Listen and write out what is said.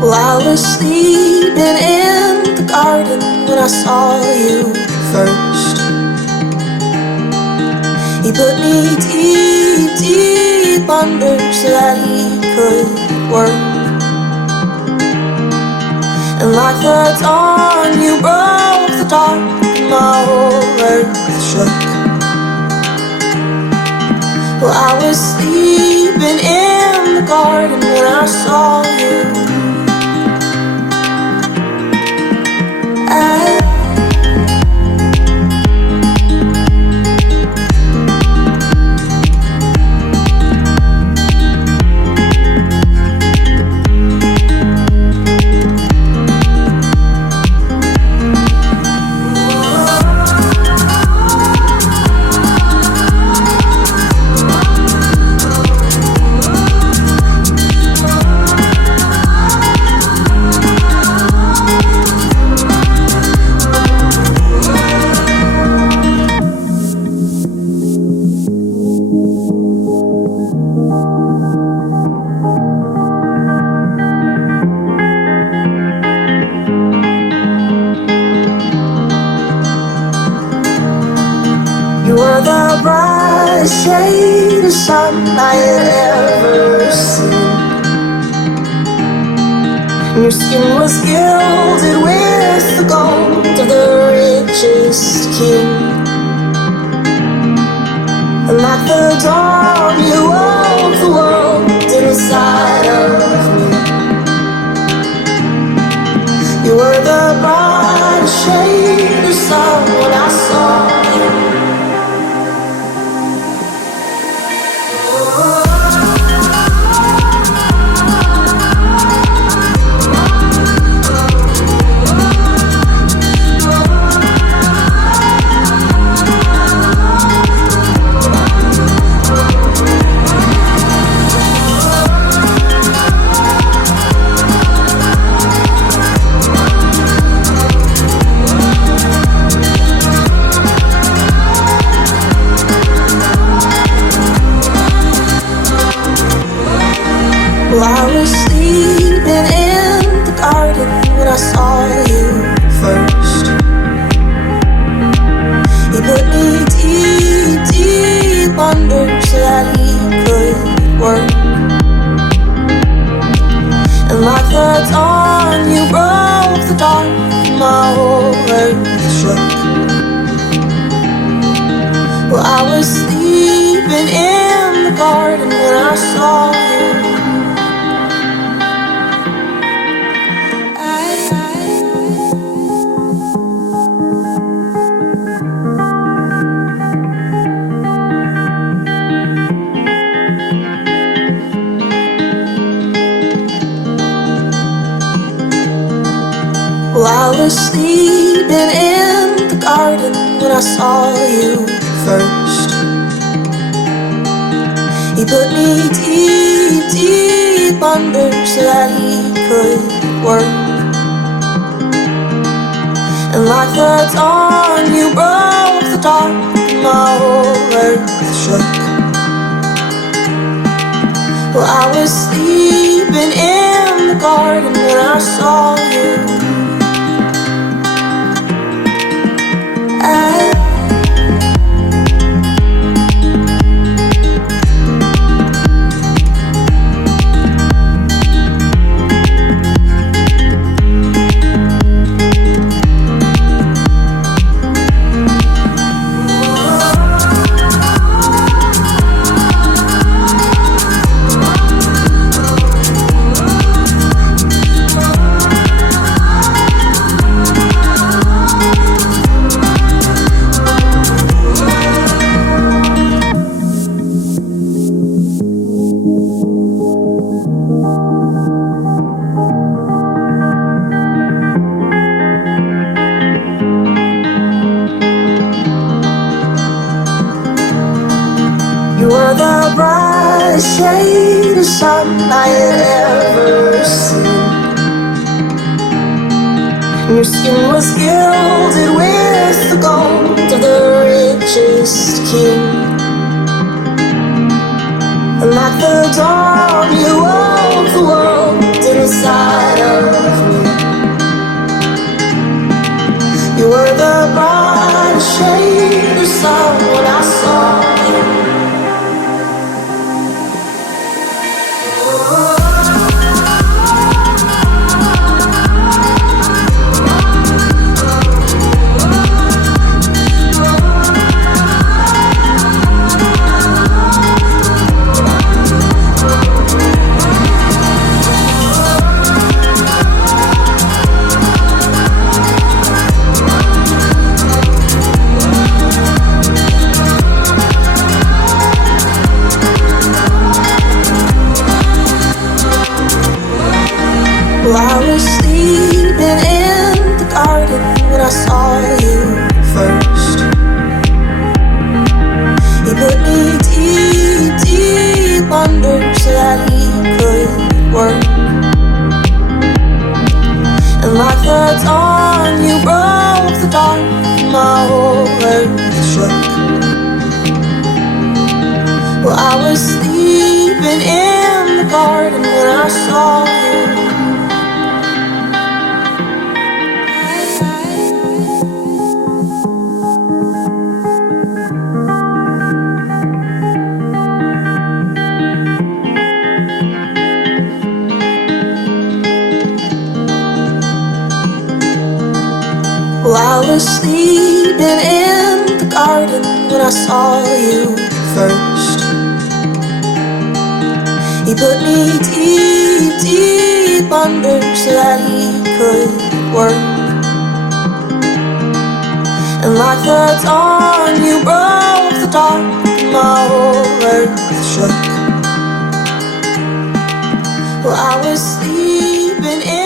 Well, I was sleeping in the garden when I saw you first. He put me deep, deep under so that he could work. And like the dawn, you broke the dark, and my whole earth shook. Well, I was sleeping in the garden when I saw you. You were the brightest shade of sun I had ever seen. And your skin was gilded with the gold of the richest king. And like the dawn, you woke the world inside of me. You were the brightest shade of sun when I saw you. Well, I was sleeping in the garden when I saw you first. He put me deep, deep under so that he could work. And like the dawn, you broke the dark, and my whole earth shook. Well, I was sleeping in the garden when I saw you. Well, I was sleeping in the garden when I saw you first. He put me deep, deep under so that he could work. And like the dawn, you broke the dark, and my whole earth shook. Well, I was sleeping in the garden when I saw you. You were the brightest shade of sun I had ever seen. And your skin was gilded with the gold of the richest king. And like the dawn, you woke the world inside of Well, I was sleeping in the garden when I saw you first. He put me deep, deep under so that he could work. And like the dawn, you broke the dark, my whole earth shook. Well, I was sleeping in the garden when I saw you. Well, I was sleeping in the garden when I saw you first. He put me deep, deep under so that he could work. And like the dawn, you broke the dark, my whole earth shook. Well, I was sleeping in